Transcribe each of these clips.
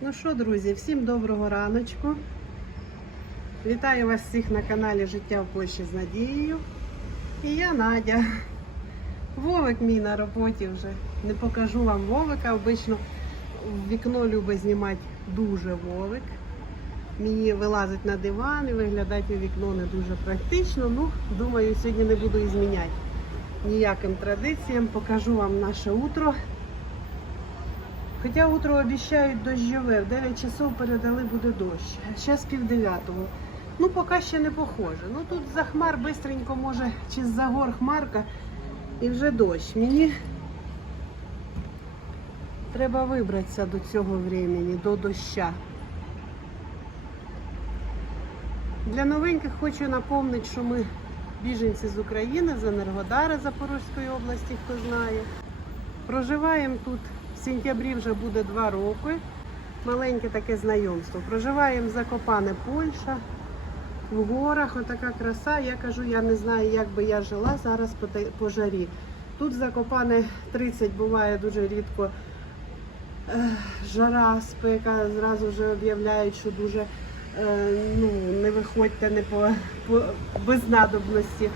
Ну що, друзі, всім доброго раночку. Вітаю вас всіх на каналі Життя в Польщі з Надією. І я Надя. Вовик мій на роботі вже. Не покажу вам Вовика. Обично в вікно любить знімати дуже Вовик. Мені вилазить на диван і виглядати у вікно не дуже практично. Ну, думаю, сьогодні не буду і зміняти ніяким традиціям. Покажу вам наше утро. Хоча утро обіцяють дощове, в 9 часов передали буде дощ. Зараз пів дев'ятого. Ну, поки ще не похоже. Ну тут за хмар бистренько може, чи з-за гор хмарка і вже дощ. Мені треба вибратися до цього времени, до доща. Для новеньких хочу напомнити, що ми біженці з України, з Енергодара Запорізької області, хто знає. Проживаємо тут сентябрі вже буде два роки. Маленьке таке знайомство. Проживаємо в Закопане, Польща, в горах, отака краса. Я кажу, я не знаю, як би я жила зараз по, жарі. Тут Закопане 30 буває дуже рідко е, жара, спека, зразу вже об'являють, що дуже е, ну, не виходьте не по, по без надобності.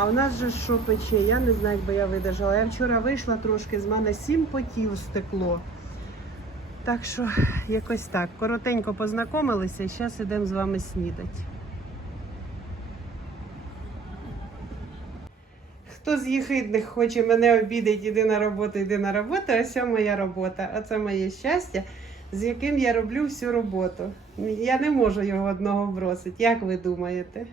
А у нас же що пече, я не знаю, би я видержала. Я вчора вийшла трошки, з мене сім потів стекло. Так що якось так. Коротенько познайомилися і зараз йдемо з вами снідати. Хто з їхидних хоче мене обідати, іди на роботу, йди на роботу, ось моя робота. Оце моє щастя, з яким я роблю всю роботу. Я не можу його одного бросити. Як ви думаєте?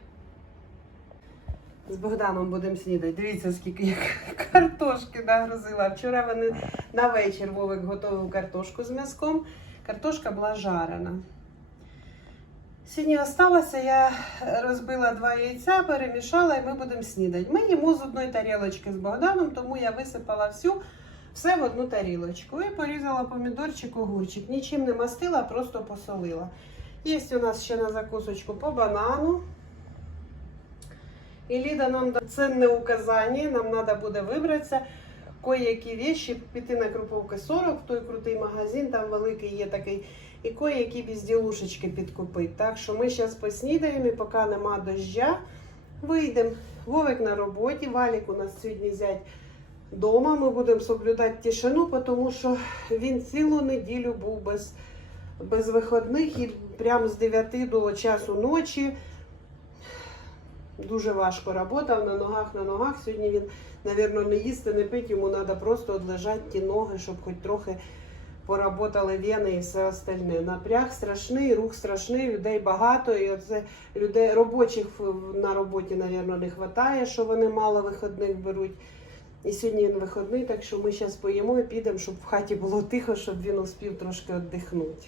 З Богданом будемо снідати. Дивіться, скільки я картошки нагрузила. Вчора вони на вечір Вовик готував картошку з м'язком. Картошка була жарена. Сьогодні осталося, я розбила два яйця, перемішала і ми будемо снідати. Ми їмо з одної тарілочки з Богданом, тому я висипала всю, все в одну тарілочку. І порізала помідорчик, огурчик. Нічим не мастила, просто посолила. Є у нас ще на закусочку по банану. І Ліда нам дала ценне указання, нам треба буде вибратися. Кое-які вещи, піти на Круповки 40, в той крутий магазин, там великий є такий, і кое-які безділушечки підкупити. Так що ми зараз поснідаємо і поки нема дождя, вийдемо. Вовик на роботі, Валік у нас сьогодні зять вдома. Ми будемо соблюдати тишину, тому що він цілу неділю був без, без виходних і прямо з 9 до часу ночі. Дуже важко працював на ногах, на ногах. Сьогодні він, мабуть, не їсти, не пити, йому треба просто одлежати ті ноги, щоб хоч трохи поработали вени і все остальне. Напряг страшний, рух страшний, людей багато. І оце людей робочих на роботі, мабуть, не вистачає, що вони мало виходних беруть. І сьогодні він виходний, так що ми зараз поїмо і підемо, щоб в хаті було тихо, щоб він успів трошки віддихнути.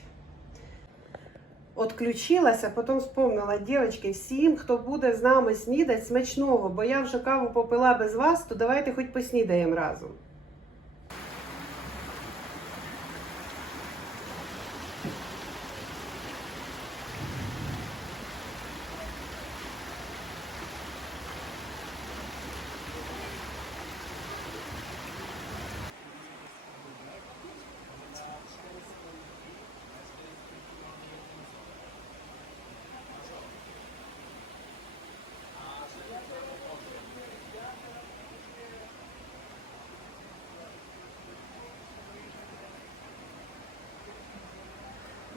Отключилася, потім вспомнила, дівчатки, всім, хто буде з нами снідати, смачного, бо я вже каву попила без вас, то давайте хоч поснідаємо разом.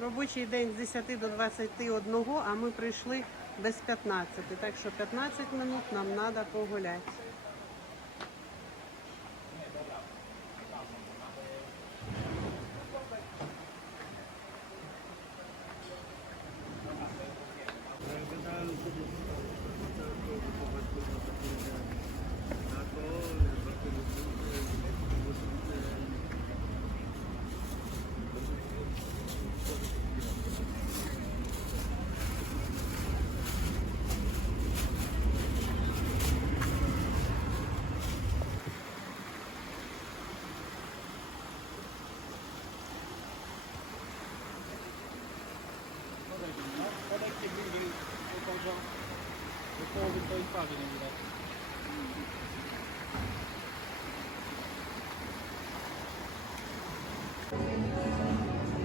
Робочий день з 10 до 21, а ми прийшли без 15. Так що 15 минут нам треба погуляти.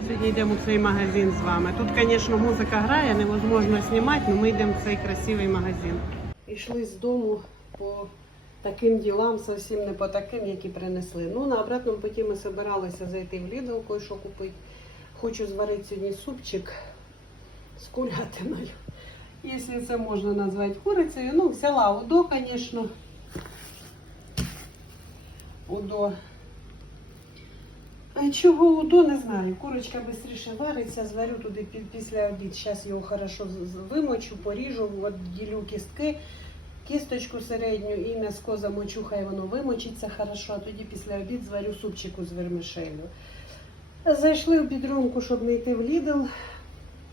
Сьогодні йдемо у цей магазин з вами. Тут, звісно, музика грає, невозможно знімати, але ми йдемо в цей красивий магазин. Йшли з дому по таким ділам, зовсім не по таким, які принесли. Ну, на обратному путі ми збиралися зайти в Lidl, кое-що купити. Хочу зварити сьогодні супчик з курятиною. Якщо це можна назвати курицею. Ну, взяла УДО, звісно. УДО. А чого УДО, не знаю. Курочка швидше вариться, зварю туди після обід. Зараз його хорошо вимочу, поріжу, відділю кістки, кісточку середню і м'яско замочу, хай воно вимочиться хорошо, а тоді після обід зварю супчику з вермишелью. Зайшли в підрумку, щоб не йти в Lidl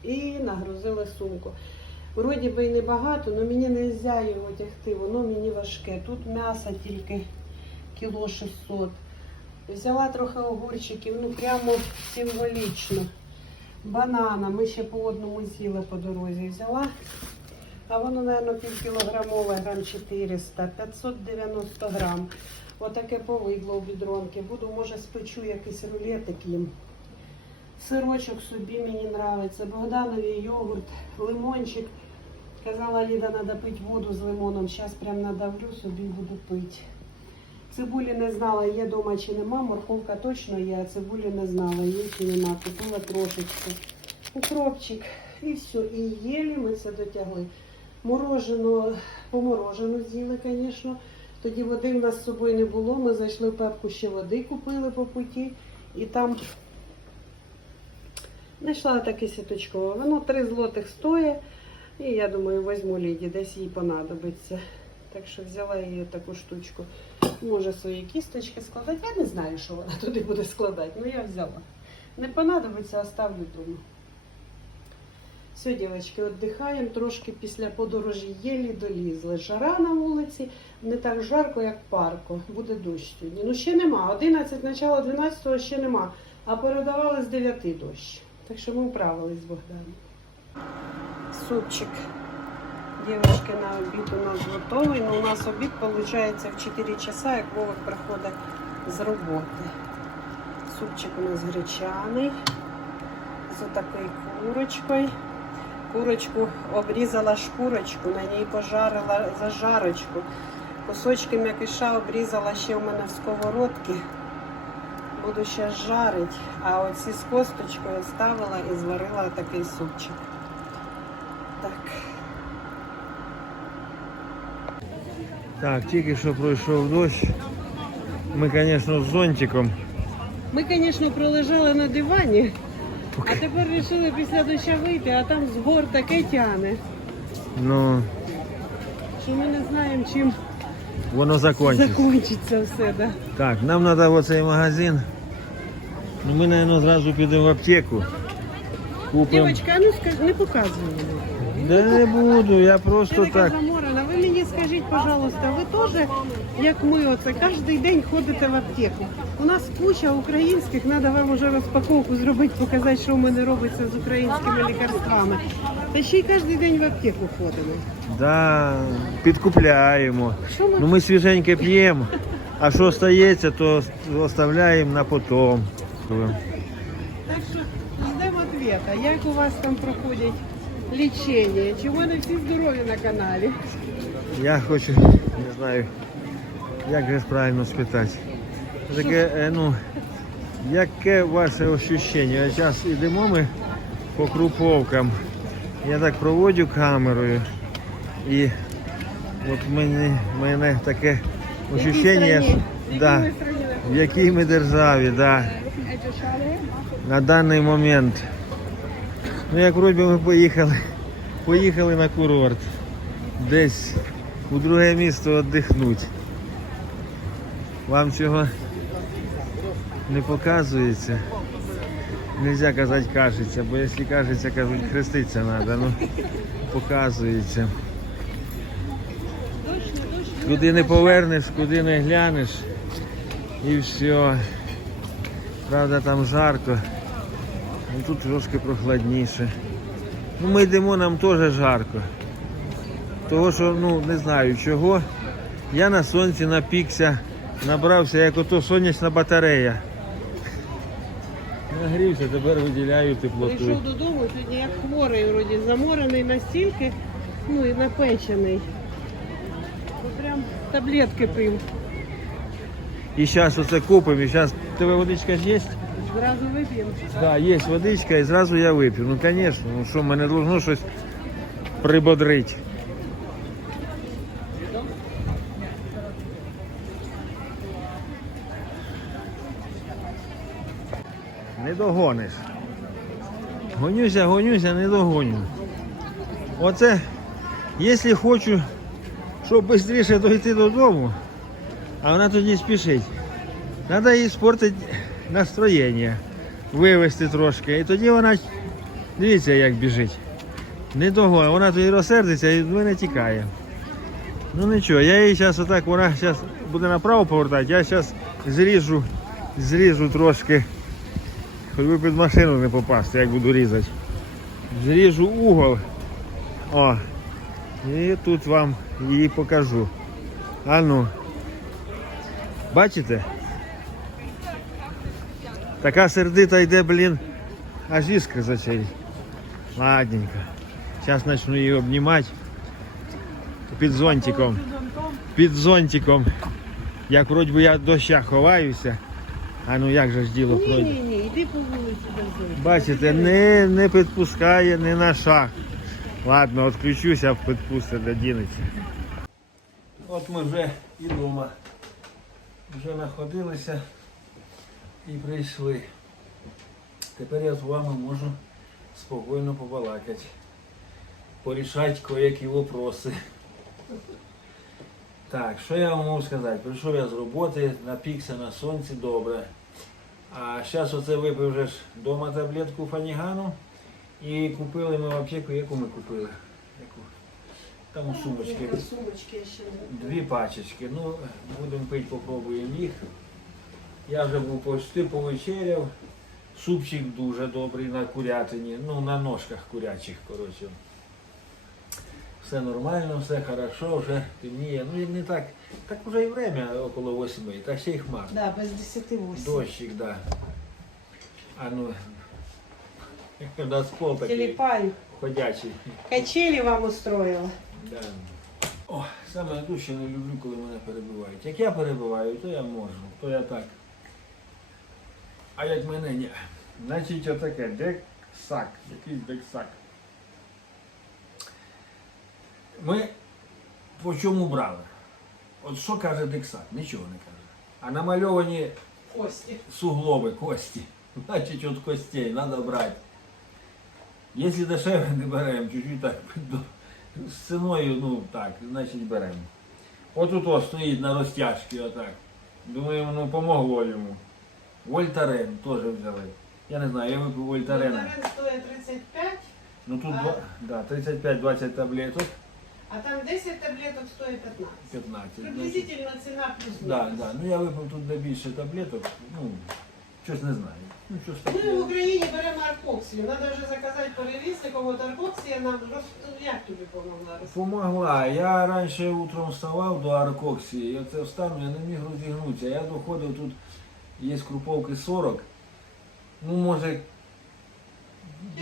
і нагрузили сумку. Вроді би і небагато, але мені не можна його тягти, воно мені важке. Тут м'ясо тільки кіло 600. Взяла трохи огурчиків, ну прямо символічно. Банана, ми ще по одному з'їли по дорозі. Взяла, а воно, мабуть, півкілограмове, грам 400, 590 грам. Отаке повидло у бідронки. Буду, може, спечу якийсь рулетик їм. Сирочок собі мені нравиться. Богданові йогурт, лимончик. Казала Ліда, треба пити воду з лимоном. Зараз прям надавлю собі буду пити. Цибулі не знала, є дома чи нема. Морковка точно є, а цибулі не знала, є чи нема. Купила трошечки. Укропчик. І все. І їли ми це дотягли. Морожено, поморожену з'їли, звісно. Тоді води в нас з собою не було. Ми зайшли в пепку, ще води купили по путі. І там знайшла таке сіточкове. Воно 3 злотих стоїть. І я думаю, візьму Ліді, десь їй понадобиться. Так що взяла її таку штучку. Може свої кісточки складати. Я не знаю, що вона туди буде складати, але я взяла. Не понадобиться, оставлю вдома. Все, дівчатки, віддихаємо. Трошки після подорожі єлі долізли. Жара на вулиці, не так жарко, як парку. Буде дощ сьогодні. Ну ще нема. 11, начало 12 ще нема. А передавали з 9 дощ. Так що ми вправились з Богданом. Супчик. Девушки, на обід у нас готовий. Но у нас обід виходить в 4 часа, як Вовик приходить з роботи. Супчик у нас гречаний з отакою курочкою. Курочку обрізала шкурочку, на ній пожарила зажарочку. Кусочки м'якиша обрізала ще у мене в сковородці. Буду ще жарити, а оці з косточкою ставила і зварила такий супчик. Так. Так, тільки що пройшов дощ. Ми, звісно, з зонтиком. Ми, звісно, пролежали на дивані, а тепер вирішили після дощу вийти, а там з гор таке тяне, Ну, що ми не знаємо, чим воно закінчиться. закінчиться все. Да. Так, нам треба в оцей магазин. Ну, ми, мабуть, зразу підемо в аптеку. Купимо. Дівчатка, а ну скажи, не показуй мені. Да не буду, я просто така так. заморена. Ви мені скажіть, пожалуйста, ви теж, як ми, оце кожен день ходите в аптеку. У нас куча українських, треба вам уже розпаковку зробити, показати, що в мене робиться з українськими лікарствами. Та ще й кожен день в аптеку ходимо. Да, підкупляємо. Що ми Ну ми свіженьке п'ємо, а що стається, то оставляємо на потом. Так що ждемо. Як у вас там проходять лічення? Чи в мене всі здорові на каналі? Я хочу, не знаю, як же правильно спитати. Таке, е, ну, яке ваше ощущення? Зараз йдемо ми по круповкам. Я так проводжу камерою і от мені, мене таке ощущення, да, в якій ми державі, да, на даний момент. Ну як вроді ми поїхали, поїхали на курорт. Десь у друге місто віддихнути. Вам цього не показується. Нельзя казати кажеться, бо якщо кажеться, кажуть, хреститься треба, ну показується. Куди не повернеш, куди не глянеш і все. Правда там жарко. Ну, тут трошки прохладніше. Ну, ми йдемо, нам теж жарко. Того, що ну не знаю чого. Я на сонці напікся, набрався, як ото сонячна батарея. Нагрівся, тепер виділяю теплоту. Прийшов додому, сьогодні як хворий, вроді, заморений настільки, ну і напечений. То прям таблетки пив. І зараз оце купимо, і зараз тебе водичка є? Зразу вип'ємо. Так, є водичка, і зразу я вип'ю. Ну, звісно, ну що, мене должно щось прибодрить. Не догониш. Гонюся, гонюся, не догоню. Оце, якщо хочу, щоб швидше дойти додому, а вона тоді спішить. Треба їй спортити настроєння, вивести трошки. І тоді вона, дивіться, як біжить. Не догоне, вона тоді розсердиться і від мене тікає. Ну нічого, я їй зараз отак, вона зараз буде направо повертати, я зараз зріжу, зріжу трошки, хоч би під машину не попасти, як буду різати. Зріжу угол. О, і тут вам її покажу. А ну. Бачите? Така сердита йде, блін, аж іскри з очей. Ладненько. Зараз почну її обнімати. Під зонтиком. Під зонтиком. Як вроді би я в дощах ховаюся. А ну як же ж діло Ні, пройде? ні, ні, йди по вулиці. Бачите, не, не підпускає ні на шаг. Ладно, відключуся, підпустить, додінеться. От ми вже і вдома. Вже знаходилися і прийшли. Тепер я з вами можу спокійно побалакати. Порішати кое-які вопроси. Так, що я вам можу сказати? Прийшов я з роботи, напікся на сонці добре. А зараз оце випив вже ж вдома таблетку фанігану. І купили ми в аптеку, яку ми купили? Яку? Там у. Сумочки. Дві пачечки. Ну, будемо пити, попробуємо їх. Я вже був почти повечеряв. Супчик дуже добрий на курятині, ну на ножках курячих, коротше. Все нормально, все хорошо, вже темніє. Ну і не так. Так вже і время около восьми, та ще й хмар. Да, без 10 8. Дощик, да. А ну, у нас пол такий Телепаю. ходячий. Качели вам устроила. Да. О, саме дуже не люблю, коли мене перебивають. Як я перебиваю, то я можу, то я так. А як мене ні. Значить отаке, дексак, якийсь дексак. Ми по чому брали? От що каже дексак? Нічого не каже. А намальовані Кости. суглоби, кості. Значить, от костей треба брати. Якщо дешеве не беремо, чуть-чуть так з ціною, ну так, значить беремо. Отут ось стоїть на розтяжці отак. Думаємо, ну помогло йому. Вольтарен теж взяли. Я не знаю, я випив Вольтарена. Вольтарен стоїть 35, Ну тут А? два- да, 35-20 таблеток, а там 10 таблеток стоїть 15. 15. значить. Приблизительно ціна плюс Да, да. Ну я випив тут де більше таблеток, ну, щось не знаю. Ну, щось Ми в таке. Україні беремо аркоксію. Треба вже заказати перевізником, от аркоксія нам роз... як тобі допомогла? Помогла. Я раніше утром вставав до аркоксії, я це встану, я не міг розігнутися. Я доходив тут, є круповки 40, ну може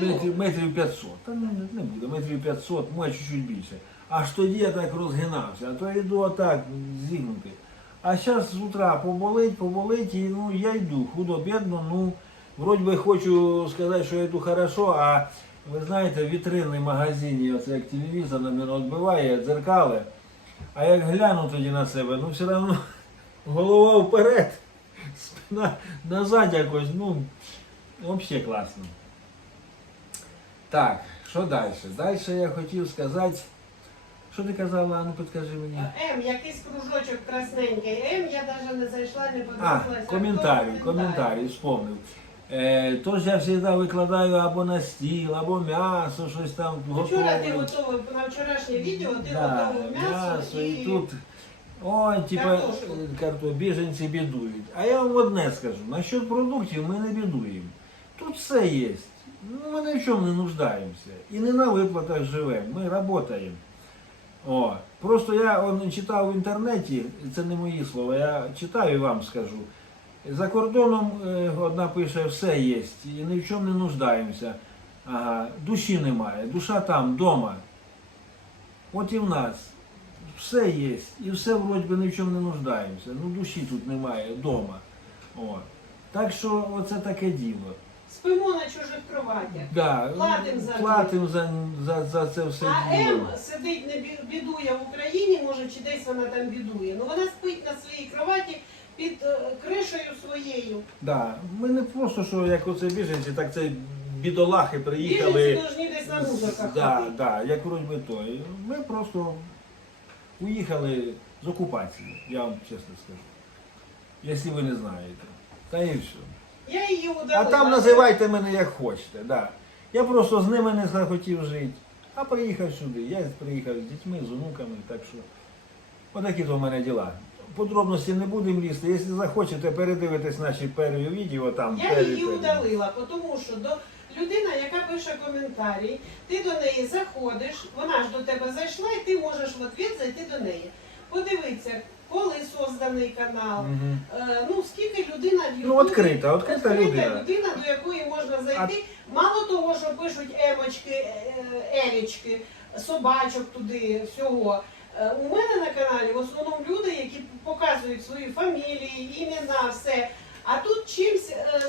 метрів, метрів 500. Та не, не буде, метрів 500, може чуть-чуть більше. Аж тоді я так розгинався, а то йду отак зігнутий. А зараз з утра поболить, поболить, і ну я йду, худо-бідно, ну, вроді би хочу сказати, що я йду хорошо, а ви знаєте, в вітринній магазині, оце як телевізор на мене відбиває, дзеркали. А як гляну тоді на себе, ну все одно голова вперед, спина назад якось, ну, взагалі класно. Так, що далі? Далі я хотів сказати. Що ти казала, а ну підкажи мені. М, якийсь кружочок красненький. М, я навіть не зайшла, не А, подивилася. коментарі, коментарі, вспомнив. Е, тож я завжди викладаю або на стіл, або м'ясо, щось там Вчора ти готове. готував на вчорашнє відео, ти Да, готував м'ясо, і тут. Ой, типа Картошку. карто, біженці бідують. А я вам одне скажу, насчет продуктів ми не бідуємо. Тут все є. Ну, ми ні в чому не нуждаємося. І не на виплатах живемо. Ми працюємо. О, просто я он, читав в інтернеті, це не мої слова, я читаю і вам скажу. За кордоном е, одна пише, все є, і ні в чому не нуждаємося. Ага, душі немає, душа там, вдома. От і в нас все є, і все вроді би ні в чому не нуждаємося. Ну душі тут немає вдома. Так що оце таке діло. Спимо на чужих кроватях. Да, Платим за платим за, за, за це все А діло. М сидить не бі- бідує в Україні, може чи десь вона там бідує. Ну вона спить на своїй кроваті під е, кришею своєю. Да. Ми не просто, що як оце біженці, так це бідолахи приїхали. Біженці повинні десь на музиках Да, да, як вроді би то. І Ми просто уїхали з окупації, я вам чесно скажу. Якщо ви не знаєте. Та і все. Я її удалила. А там називайте мене як хочете. Да. Я просто з ними не захотів жити. А приїхав сюди. Я приїхав з дітьми, з онуками, так що отакі то в мене діла. Подробності не будемо лізти. Якщо захочете, передивитесь наші перві відео там. Я її удалила, тому що до людина, яка пише коментарі, ти до неї заходиш, вона ж до тебе зайшла, і ти можеш в ответ зайти до неї. Подивитися, коли созданий канал, Мгм. е, ну скільки людина в Ну, Ютубі- відкрита, відкрита людина. людина, до якої можна зайти. Мало того, що пишуть емочки, е, ерічки, собачок туди, всього. Е, У мене на каналі в основному люди, які показують свої фамілії, імена, все. А тут чимсь е,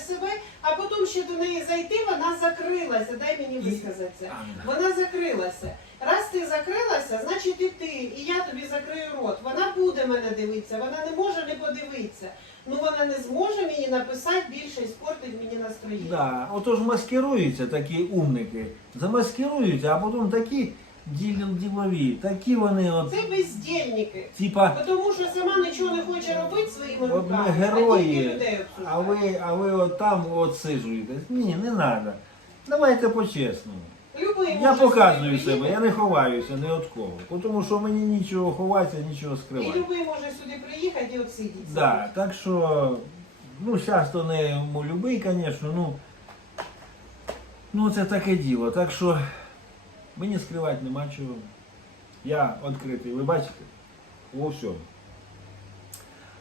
себе, а потім ще до неї зайти, вона закрилася. Дай мені висказатися. Вона закрилася. Раз ти закрилася, значить і ти, і я тобі закрию рот. Вона буде мене дивитися, вона не може не подивитися. Ну вона не зможе мені написати більше і спортить мені настроєння. Да, отож маскируються такі умники, замаскируються, а потім такі ділові, такі вони от, Це бездільники. типа, Тому що сама нічого не хоче робити своїми от ми руками, а тільки герої, людей а ви, а ви от там от сижуєтесь. Ні, не треба. Давайте по-чесному. Любий Я може показую сюди себе, я не ховаюся ні від кого. Тому що мені нічого ховатися, нічого І скривати. любий може сюди приїхати і отсидіться. Да, так що, ну, зараз то не любий, звісно, ну, ну це таке діло. Так що мені скривати нема чого. Я відкритий, ви бачите? Во всьому.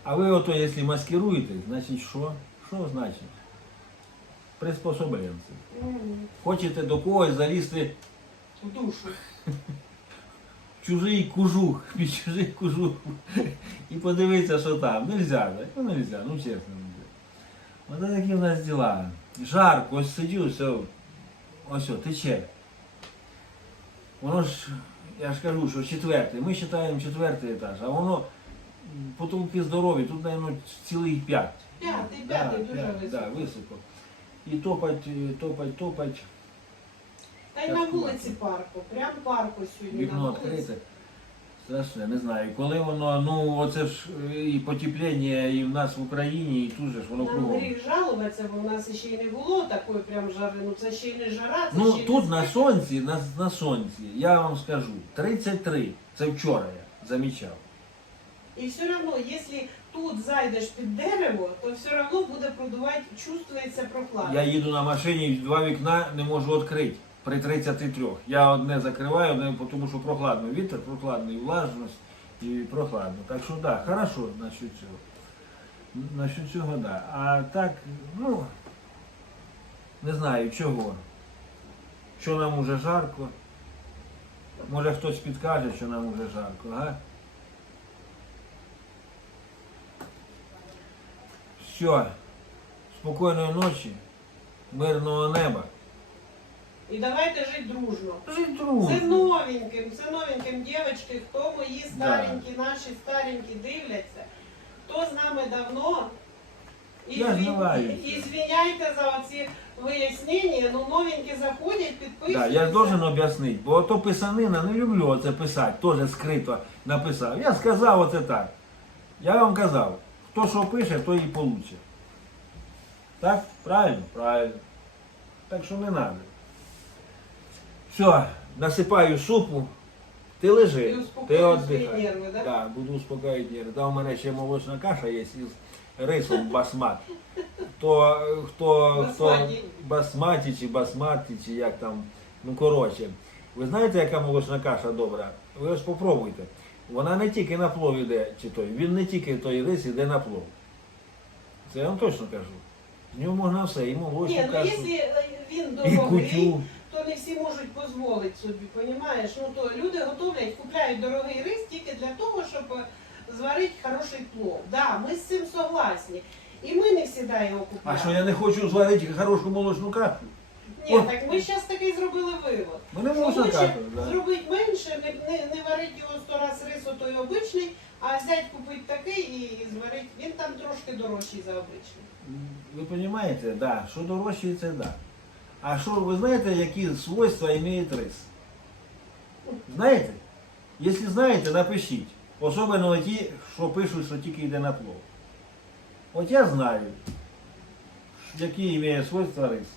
А ви ото, якщо маскируєте, значить що? Що значить? Приспособленці. Мгм. Хочете до когось залізти В душу. в чужий кужух, під чужий кужух і подивитися, що там. Нельзя, так? Ну нельзя, ну чесно нельзя. Ось такі в нас діла. Жарко, ось сидю, все, ось о, тече. Воно ж, я ж кажу, що четвертий. Ми вважаємо четвертий етаж, а воно потолки здорові, тут, мабуть, цілих п'ять. П'ятий, п'ятий дуже п'ять, високо. Да, високо. І топать, е, топать, топать. Та й на вулиці парку, прям парку сьогодні Вікно вулиці. відкрите. Страшне, не знаю. Коли воно, ну оце ж е, і потепління і в нас в Україні, і тут же ж воно Нам кругом. гріх жалуватися, бо в нас ще й не було такої прям жари. Ну це ще й не жара, це Ну ще й тут не на спека. сонці, на, на сонці, я вам скажу, 33. Це вчора я замічав. І все одно, якщо тут зайдеш під дерево, то все одно буде продувати, чувствується прохлада. Я їду на машині, два вікна не можу відкрити при 33. Я одне закриваю, тому що прохладно. Вітер прохладний, влажність і прохладно. Так що да, хорошо насчет цього. Насчет цього, да. А так, ну, не знаю чого. Що нам уже жарко. Може хтось підкаже, що нам уже жарко, га? Все. Спокійної ночі, мирного неба. І давайте жити дружно. Жить Це новеньким, це новеньким дівчатки, хто мої старенькі, наші старенькі дивляться, хто з нами давно. Я Ізвін- знаю. І звіняйте за оці вияснення, ну новенькі заходять, Да, підписуються. я ж должен об'яснити, бо то писанина, не люблю оце писати, теж скрито написав. Я сказав оце так. Я вам казав, хто що пише, той і получить. Так? Правильно? Правильно. Так що не треба. Все, насипаю супу, ти лежи, І ти свої нерви, да? Да, буду успокоїти нерви. Да, у мене ще молочна каша є із рисом басмат. То хто, хто Басматі. басматі чи басматі, чи як там, ну коротше. Ви знаєте, яка молочна каша добра? Ви ж попробуйте. Вона не тільки на плов іде, чи той, він не тільки той рис іде на плов. Це я вам точно кажу. В нього можна все, і молочну Ні, ну кашу, якщо е, він і дорогий, кутю. То не всі можуть дозволити собі, понімаєш? Ну то люди готовлять, купляють дорогий рис тільки для того, щоб е, зварити хороший плов. Да, ми з цим согласні. І ми не завжди його А купляємо. що я не хочу зварити хорошу молочну кашу? Ні, так ми зараз такий зробили вивод. Ми не Що лучше кашу. Да. зробити менше, не, не, не варити його сто раз рису той обичний, а взяти купити такий і зварити. Він там трошки дорожчий за обичний. Ви розумієте, да, що дорожче, це да. А що, ви знаєте, які свойства має рис? Знаєте? Якщо знаєте, напишіть. Особливо ті, що пишуть, що тільки йде на плов. От я знаю, які має свойства рис.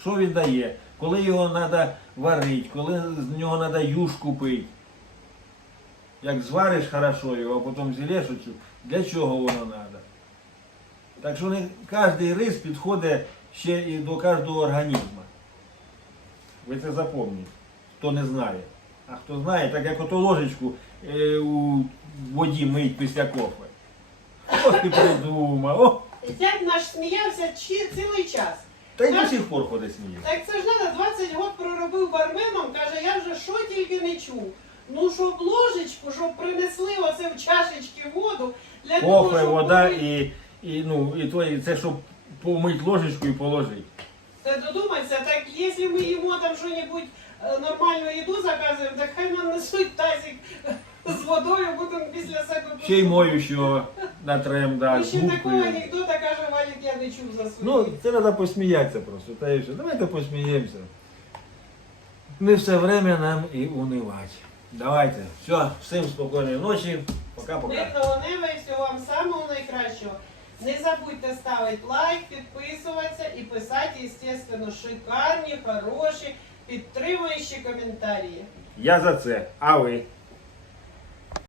Що він дає, коли його треба варити, коли з нього треба юшку пити. Як звариш хорошо його, а потім зілеш оцю, для чого воно треба? Так що не кожен рис підходить ще і до кожного організму. Ви це запам'ятайте, хто не знає. А хто знає, так як ото ложечку е, у воді мить після кофе. Ох ти придумав. О! Дядь наш сміявся чи- цілий час. Та й до сих пор ходить сміє. Так це ж надо 20 років проробив барменом, каже, я вже що тільки не чув. Ну, щоб ложечку, щоб принесли оце в чашечки воду для того, Кофе, щоб вода і, і, ну, і то, і це, щоб помити ложечку і положити. Та додумайся, так якщо ми їмо там що-небудь е, нормальну їду заказуємо, так хай нам несуть тазик з водою, будемо після себе Ще й посудити. моющого натрем, да, Ще такого анекдота каже Валік, я не чув за свою. Ну, це треба посміятися просто. Та і все. Давайте посміємося. Не все время нам і унивати. Давайте. Все, всім спокійної ночі. Пока-пока. Мирного неба і всього вам самого найкращого. Не забудьте ставити лайк, підписуватися і писати, звісно, шикарні, хороші, підтримуючі коментарі. Я за це. А ви?